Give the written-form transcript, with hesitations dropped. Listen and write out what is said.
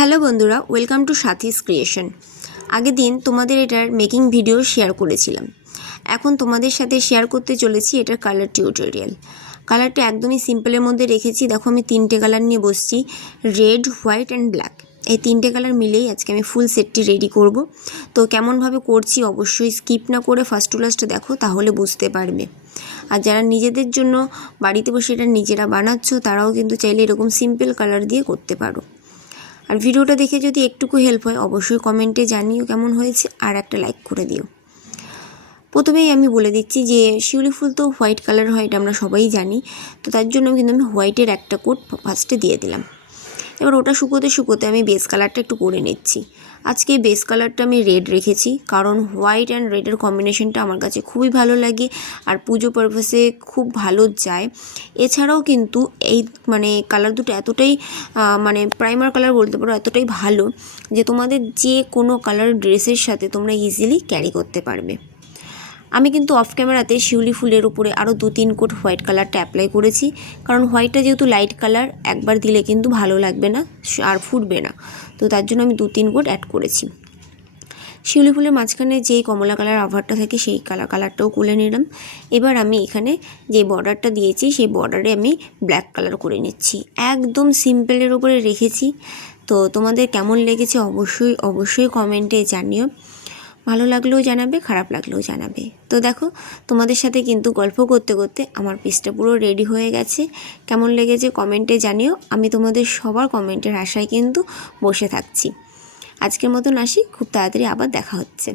Hello বন্ধুরা, welcome to সাথীস creation. আগের দিন তোমাদের এটার মেকিং ভিডিও শেয়ার করেছিলাম। এখন তোমাদের সাথে শেয়ার করতে চলেছি এটার কালার টিউটোরিয়াল। কালারটা একদমই সিম্পলের মধ্যে রেখেছি। দেখো আমি 3টে কালার নিয়ে বসছি, রেড, হোয়াইট অ্যান্ড ব্ল্যাক। এই 3টে কালার মিলেই আজকে আমি ফুল সেটটি রেডি করব। তো কেমনভাবে করছি অবশ্যই স্কিপ না করে ফার্স্ট টু লাস্ট দেখো, তাহলে বুঝতে পারবে। আর যারা নিজেদের জন্য বাড়িতে বসে এটা নিজেরা বানাচ্ছো, তারাও কিন্তু চাইলে এরকম সিম্পল কালার দিয়ে করতে পারো। আর ভিডিওটা দেখে যদি একটুকু হেল্প হয় অবশ্যই কমেন্টে জানিও কেমন হয়েছে, আর একটা লাইক করে দিও। প্রথমেই আমি বলে দিচ্ছি যে শিউলি ফুল তো হোয়াইট কালার হয়, এটা আমরা সবাই জানি। তো তার জন্য কিন্তু আমি হোয়াইটের একটা কোট ফার্স্টে দিয়ে দিলাম। এবার ওটা শুকোতে শুকোতে আমি বেস কালারটা একটু করে নিচ্ছি। আজকে বেস কালারটা আমি রেড রেখেছি, কারণ হোয়াইট অ্যান্ড রেডের কম্বিনেশনটা আমার কাছে খুবই ভালো লাগে আর পুজো পারপাসে খুব ভালো যায়। এছাড়াও কিন্তু এই কালার দুটো এতটাই প্রাইমার কালার বলতে পারো, এতটাই ভালো যে তোমাদের যে কোনো কালার ড্রেসের সাথে তোমরা ইজিলি ক্যারি করতে পারবে। আমি কিন্তু অফ ক্যামেরাতে শিউলি ফুলের উপরে আরও 2-3 কোট হোয়াইট কালারটা অ্যাপ্লাই করেছি, কারণ হোয়াইটটা যেহেতু লাইট কালার, একবার দিলে কিন্তু ভালো লাগবে না আর ফুটবে না। তো তার জন্য আমি 2-3 কোট অ্যাড করেছি। শিউলি ফুলের মাঝখানে যেই কমলা কালার আভারটা থাকে সেই কালারটাও তুলে নিলাম। এবার আমি এখানে যে বর্ডারটা দিয়েছি সেই বর্ডারে আমি ব্ল্যাক কালার করে নিচ্ছি। একদম সিম্পলের উপরে রেখেছি। তো তোমাদের কেমন লেগেছে অবশ্যই কমেন্টে জানিও। ভালো লাগলেও জানাবে, খারাপ লাগলেও জানাবে। তো দেখো, তোমাদের সাথে কিন্তু গল্প করতে করতে আমার পিসটা পুরো রেডি হয়ে গেছে। কেমন লেগেছে কমেন্টে জানিও। আমি তোমাদের সবার কমেন্টের আশায় কিন্তু বসে থাকছি। আজকের মতন আসি, খুব তাড়াতাড়ি আবার দেখা হচ্ছে।